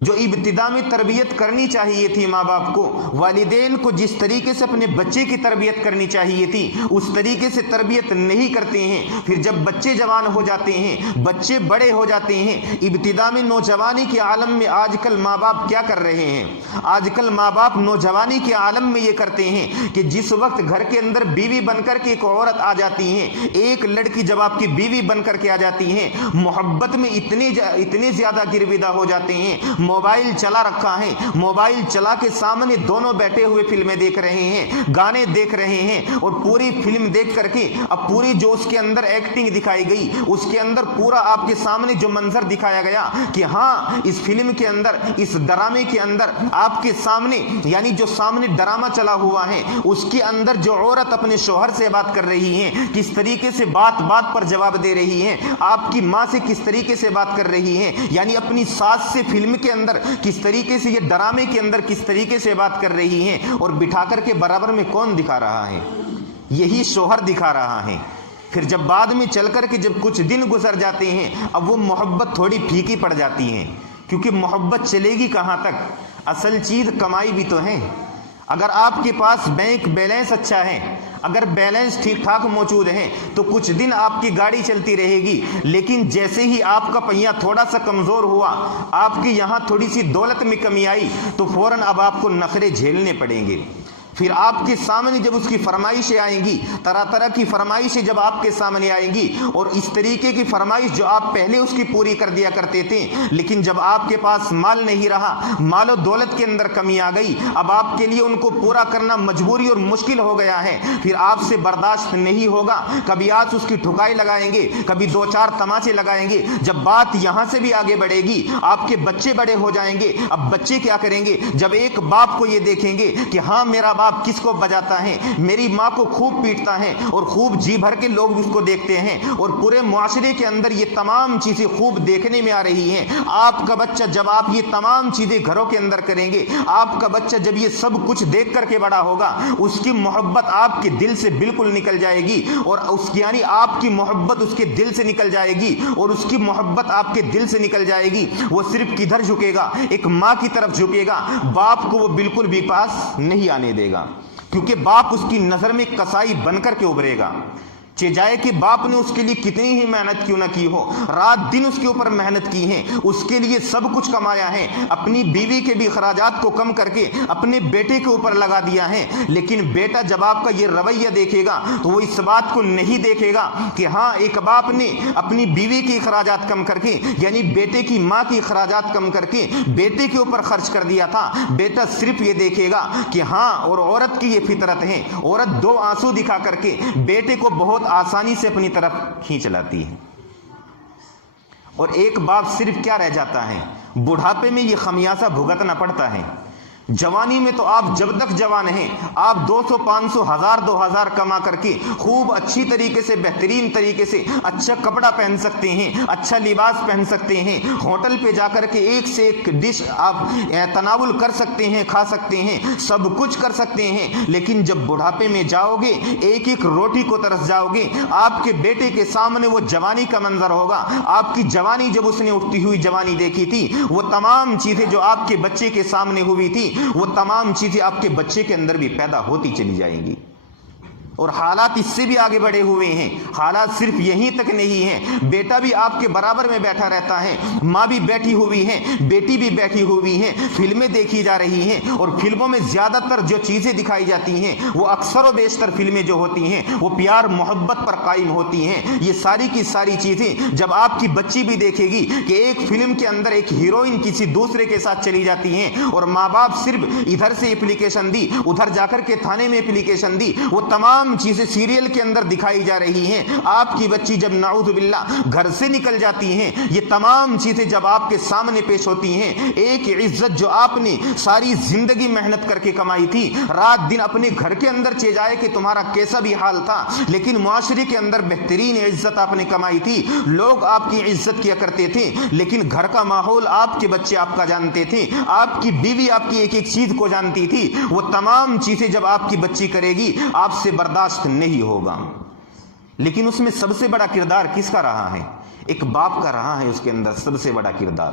جو ابتدا میں تربیت کرنی چاہیے تھی ماں باپ کو، والدین کو جس طریقے سے اپنے بچے کی تربیت کرنی چاہیے تھی اس طریقے سے تربیت نہیں کرتے ہیں۔ پھر جب بچے جوان ہو جاتے ہیں، بچے بڑے ہو جاتے ہیں، ابتدا میں نوجوانی کے عالم میں آج کل ماں باپ کیا کر رہے ہیں؟ آج کل ماں باپ نوجوانی کے عالم میں یہ کرتے ہیں کہ جس وقت گھر کے اندر بیوی بن کر کے ایک عورت آ جاتی ہے، ایک لڑکی جب آپ کی بیوی بن کر کے آ جاتی ہے، محبت میں اتنے زیادہ گرویدہ ہو جاتے ہیں، موبائل چلا رکھا ہے، موبائل چلا کے سامنے دونوں بیٹھے ہوئے فلمیں دیکھ رہے ہیں، گانے دیکھ رہے ہیں، اور پوری فلم دیکھ کر کے اب پوری جو اس کے اندر ایکٹنگ دکھائی گئی، اس کے اندر پورا آپ کے سامنے جو منظر دکھایا گیا کہ ہاں اس فلم کے اندر، اس ڈرامے کے اندر آپ کے سامنے، یعنی جو سامنے ڈرامہ چلا ہوا ہے اس کے اندر جو عورت اپنے شوہر سے بات کر رہی ہے، کس طریقے سے بات بات پر جواب دے رہی ہے، آپ کی ماں سے کس طریقے سے بات کر رہی ہے، یعنی اپنی ساس سے فلم کے اندر کس طریقے سے، یہ ڈرامے کے اندر کس طریقے سے بات کر رہی ہیں، اور بٹھا کر کے برابر میں کون دکھا رہا ہے؟ یہی شوہر دکھا رہا ہے۔ پھر جب بعد میں چل کر کے جب کچھ دن گزر جاتے ہیں، اب وہ محبت تھوڑی پھیکی پڑ جاتی ہے، کیونکہ محبت چلے گی کہاں تک؟ اصل چیز کمائی بھی تو ہے۔ اگر آپ کے پاس بینک بیلنس اچھا ہے، اگر بیلنس ٹھیک ٹھاک موجود ہے تو کچھ دن آپ کی گاڑی چلتی رہے گی، لیکن جیسے ہی آپ کا پہیہ تھوڑا سا کمزور ہوا، آپ کی یہاں تھوڑی سی دولت میں کمی آئی، تو فوراً اب آپ کو نخرے جھیلنے پڑیں گے۔ پھر آپ کے سامنے جب اس کی فرمائشیں آئیں گی، طرح طرح کی فرمائشیں جب آپ کے سامنے آئیں گی، اور اس طریقے کی فرمائش جو آپ پہلے اس کی پوری کر دیا کرتے تھے، لیکن جب آپ کے پاس مال نہیں رہا، مال و دولت کے اندر کمی آ گئی، اب آپ کے لیے ان کو پورا کرنا مجبوری اور مشکل ہو گیا ہے، پھر آپ سے برداشت نہیں ہوگا۔ کبھی آج اس کی ٹھکائی لگائیں گے، کبھی دو چار تماچے لگائیں گے۔ جب بات یہاں سے بھی آگے بڑھے گی، آپ کے بچے بڑے ہو جائیں گے، اب بچے کیا کریں گے؟ جب ایک باپ کو یہ دیکھیں گے کہ ہاں میرا باپ کس کو بجاتا ہے، میری ماں کو خوب پیٹتا ہے، اور خوب جی بھر کے لوگ اس کو دیکھتے ہیں، اور پورے معاشرے کے اندر یہ تمام چیزیں خوب دیکھنے میں آ رہی ہیں، آپ کا بچہ جب آپ یہ تمام چیزیں گھروں کے اندر کریں گے، آپ کا بچہ جب یہ سب کچھ دیکھ کر کے بڑا ہوگا، اس کی محبت آپ کے دل سے بالکل نکل جائے گی، اور اس یعنی آپ کی محبت اس کے دل سے نکل جائے گی، اور اس کی محبت آپ کے دل سے نکل جائے گی۔ وہ صرف کدھر جھکے گا؟ ایک ماں کی طرف جھکے گا، باپ کو وہ بالکل بھی پاس نہیں آنے دے گا، کیونکہ باپ اس کی نظر میں کسائی بن کر کے ابھرے گا۔ چاہے کہ باپ نے اس کے لیے کتنی ہی محنت کیوں نہ کی ہو، رات دن اس کے اوپر محنت کی ہے، اس کے لیے سب کچھ کمایا ہے، اپنی بیوی کے بھی اخراجات کو کم کر کے اپنے بیٹے کے اوپر لگا دیا ہے، لیکن بیٹا جب آپ کا یہ رویہ دیکھے گا تو وہ اس بات کو نہیں دیکھے گا کہ ہاں ایک باپ نے اپنی بیوی کے اخراجات کم کر کے، یعنی بیٹے کی ماں کی اخراجات کم کر کے بیٹے کے اوپر خرچ کر دیا تھا۔ بیٹا صرف یہ دیکھے گا کہ ہاں، اور عورت کی یہ فطرت ہے، عورت دو آنسو دکھا کر کے بیٹے کو بہت آسانی سے اپنی طرف کھینچ لاتی ہے، اور ایک باپ صرف کیا رہ جاتا ہے؟ بڑھاپے میں یہ خمیازہ بھگتنا پڑتا ہے۔ جوانی میں تو آپ جب تک جوان ہیں، آپ 200 500 1000 2000 کما کر کے خوب اچھی طریقے سے، بہترین طریقے سے اچھا کپڑا پہن سکتے ہیں، اچھا لباس پہن سکتے ہیں، ہوٹل پہ جا کر کے ایک سے ایک ڈش آپ تناول کر سکتے ہیں، کھا سکتے ہیں، سب کچھ کر سکتے ہیں، لیکن جب بڑھاپے میں جاؤ گے، ایک ایک روٹی کو ترس جاؤ گے۔ آپ کے بیٹے کے سامنے وہ جوانی کا منظر ہوگا، آپ کی جوانی جب اس نے اٹھتی ہوئی جوانی دیکھی تھی، وہ تمام چیزیں جو آپ کے بچے کے سامنے ہوئی تھی، وہ تمام چیزیں آپ کے بچے کے اندر بھی پیدا ہوتی چلی جائیں گی۔ اور حالات اس سے بھی آگے بڑھے ہوئے ہیں، حالات صرف یہیں تک نہیں ہیں، بیٹا بھی آپ کے برابر میں بیٹھا رہتا ہے، ماں بھی بیٹھی ہوئی ہے، بیٹی بھی بیٹھی ہوئی ہے، فلمیں دیکھی جا رہی ہیں، اور فلموں میں زیادہ تر جو چیزیں دکھائی جاتی ہیں وہ اکثر و بیشتر فلمیں جو ہوتی ہیں وہ پیار محبت پر قائم ہوتی ہیں۔ یہ ساری کی ساری چیزیں جب آپ کی بچی بھی دیکھے گی کہ ایک فلم کے اندر ایک ہیروئن کسی دوسرے کے ساتھ چلی جاتی ہیں، اور ماں باپ صرف ادھر سے اپلیکیشن دی، ادھر جا کر کے تھانے میں اپلیکیشن دی، وہ تمام چیزیں سیریل کے اندر دکھائی جا رہی ہیں، آپ کی بچی جب نعوذ باللہ گھر سے نکل جاتی ہیں، یہ تمام چیزیں جب آپ کے سامنے پیش ہوتی ہیں، ایک عزت جو آپ نے ساری زندگی محنت کر کے کمائی تھی، رات دن اپنے گھر کے اندر جائے کہ تمہارا کیسا بھی حال تھا، لیکن معاشرے کے اندر بہترین عزت آپ نے کمائی تھی، لوگ آپ کی عزت کیا کرتے تھے، لیکن گھر کا ماحول آپ کے بچے آپ کا جانتے تھے، آپ کی بیوی آپ کی ایک ایک چیز کو جانتی تھی، وہ تمام چیزیں جب آپ کی بچی کرے گی آپ سے برداشت نہیں ہوگا۔ لیکن اس میں سب سے بڑا کردار کس کا رہا ہے؟ ایک باپ کا رہا ہے، اس کے اندر سب سے بڑا کردار